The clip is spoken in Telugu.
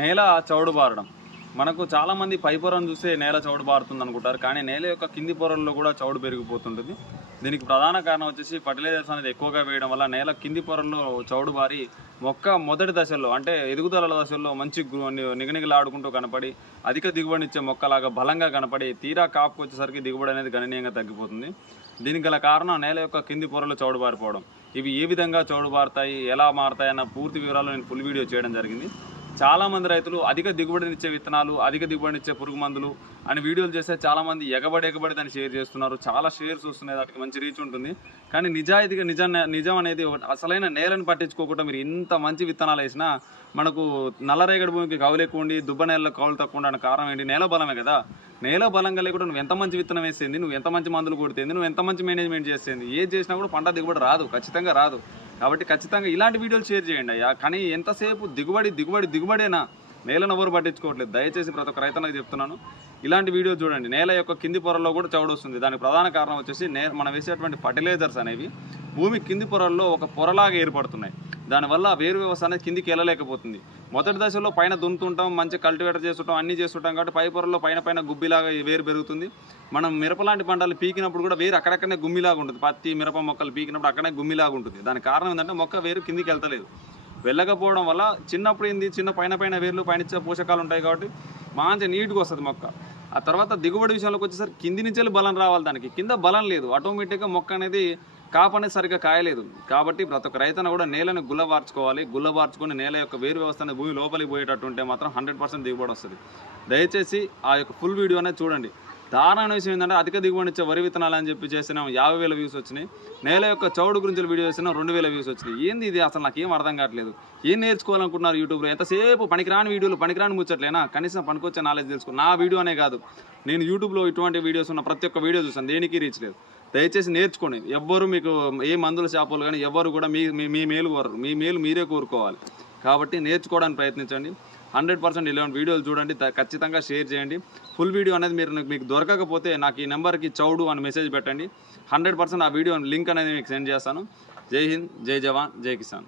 నేల చౌడు బారడం. మనకు చాలామంది పై పొరను చూస్తే నేల చౌడు బారుతుంది అనుకుంటారు. కానీ నేల యొక్క కింది పొరల్లో కూడా చౌడు పెరిగిపోతుంటుంది. దీనికి ప్రధాన కారణం వచ్చేసి ఫర్టిలైజర్స్ అనేది ఎక్కువగా వేయడం వల్ల నేల కింది పొరల్లో చౌడు బారి మొక్క మొదటి దశల్లో అంటే ఎదుగుదల దశల్లో మంచి నిగనిగలాడుకుంటూ కనపడి అధిక దిగుబడినిచ్చే మొక్కలాగా బలంగా కనపడి తీరా కాపుకు వచ్చేసరికి దిగుబడి అనేది గణనీయంగా తగ్గిపోతుంది. దీనికి గల కారణం నేల యొక్క కింది పొరలు చౌడుబారిపోవడం ఇవి ఏ విధంగా చౌడుబారుతాయి ఎలా మారుతాయి అన్న పూర్తి వివరాలు నేను ఫుల్ వీడియో చేయడం జరిగింది. చాలామంది రైతులు అధిక దిగుబడినిచ్చే విత్తనాలు అధిక దిగుబడినిచ్చే పురుగు మందులు అని వీడియోలు చేస్తే చాలామంది ఎగబడి ఎగబడి దాన్ని షేర్ చేస్తున్నారు. చాలా షేర్స్ వస్తున్నాయి దానికి మంచి రీచ్ ఉంటుంది. కానీ నిజాయితీగా నిజం నిజం అనేది అసలైన నేలను పట్టించుకోకుండా మీరు ఇంత మంచి విత్తనాలు వేసినా మనకు నల్లరేగడి భూమికి కవులు ఎక్కువ ఉండి దుబ్బ నేలలో కవులు తక్కువ ఉండడానికి కారణం ఏంటి? నేల బలమే కదా. నేల బలంగా లేకుండా నువ్వు ఎంత మంచి విత్తనం వేసేది నువ్వు ఎంత మంచి మందులు కొడితేంది నువ్వు ఎంత మంచి మేనేజ్మెంట్ చేసేది ఏది చేసినా కూడా పంట దిగుబడి రాదు ఖచ్చితంగా రాదు. కాబట్టి ఖచ్చితంగా ఇలాంటి వీడియోలు షేర్ చేయండి అయ్యా. కానీ ఎంతసేపు దిగుబడి దిగుబడి దిగుబడేనా? నేలను ఎవరు పట్టించుకోవట్లేదు. దయచేసి ప్రతి ఒక్క రైతన్నకు చెప్తున్నాను. ఇలాంటి వీడియో చూడండి. నేల యొక్క కింది పొరల్లో కూడా చౌడు వస్తుంది. దానికి ప్రధాన కారణం వచ్చేసి నే మనం వేసేటువంటి ఫర్టిలైజర్స్ అనేవి భూమి కింది పొరల్లో ఒక పొరలాగా ఏర్పడుతున్నాయి. దానివల్ల వేరు వ్యవస్థ అనేది కిందికి వెళ్ళలేకపోతుంది. మొదటి దశలో పైన దున్నుతుంటాం మంచి కల్టివేటర్ చేస్తుంటాం అన్నీ చేస్తుంటాం కాబట్టి పై పొరల్లో పైన పైన గుబ్బిలాగా వేరు పెరుగుతుంది. మనం మిరప లాంటి పంటలు పీకినప్పుడు కూడా వేరు అక్కడక్కడనే గుమ్మిలాగా ఉంటుంది. పత్తి మిరప మొక్కలు పీకినప్పుడు అక్కడనే గుమ్మిలాగా ఉంటుంది. దానికి కారణం ఏంటంటే మొక్క వేరు కిందికి వెళ్తలేదు. వెళ్ళకపోవడం వల్ల చిన్నప్పుడు ఏంది? చిన్న పైన పైన వేర్లు పైన పోషకాలు ఉంటాయి కాబట్టి మంచి నీట్గా వస్తుంది మొక్క. ఆ తర్వాత దిగుబడి విషయంలోకి వచ్చేసరికి కింది నుంచి వెళ్ళి బలం రావాలి దానికి. కింద బలం లేదు. ఆటోమేటిక్గా మొక్క అనేది కాపు అనేది సరిగ్గా కాయలేదు. కాబట్టి ప్రతి ఒక్క రైతన్న కూడా నేలను గుల్లబార్చుకోవాలి. గుల్లబార్చుకొని నేల యొక్క వేరు వ్యవస్థ భూమి లోపలికి పోయేటట్టు ఉంటే మాత్రం హండ్రెడ్ పర్సెంట్ దిగుబడి వస్తుంది. దయచేసి ఆ యొక్క ఫుల్ వీడియో అనేది చూడండి. దారుణమైన విషయం ఏంటంటే అధిక దిగుబడి ఇచ్చే వరి విత్తనాలు అని చెప్పి చేసిన యాభై వేల వ్యూస్ వచ్చినాయి. నేల యొక్క చౌడు గురించి వీడియో చేసిన రెండు వేల వ్యూస్ వచ్చినాయి. ఏంది ఇది? అసలు నాకు ఏం అర్థం కావట్లేదు. ఏం నేర్చుకోవాలనుకుంటున్నారు యూట్యూబ్లో? ఎంతసేపు పనికిరాని వీడియోలు పనికిరాని ముచ్చట్లేనా? కనీసం పనికొచ్చే నాలెడ్జ్ తెలుసుకో. నా వీడియో అనే కాదు. నేను యూట్యూబ్లో ఇటువంటి వీడియోస్ ఉన్న ప్రతి ఒక్క వీడియో చూసాను దేనికి రీచ్ లేదు. దయచేసి నేర్చుకోండి. ఎవ్వరు మీకు ఏ మందుల షాపులు కానీ ఎవ్వరు కూడా మీ- మీ మేలు కోరరు. మీ మేలు మీరే కోరుకోవాలి. కాబట్టి నేర్చుకోవడానికి ప్రయత్నించండి. హండ్రెడ్ పర్సెంట్ ఇలాంటి వీడియోలు చూడండి ఖచ్చితంగా షేర్ చేయండి. ఫుల్ వీడియో అనేది మీరు నాకు- మీకు దొరకకపోతే నాకు ఈ నెంబర్కి చౌడు అని మెసేజ్ పెట్టండి. హండ్రెడ్ పర్సెంట్ ఆ వీడియో లింక్ అనేది మీకు సెండ్ చేస్తాను. జై హింద్ జై జవాన్ జై కిసాన్.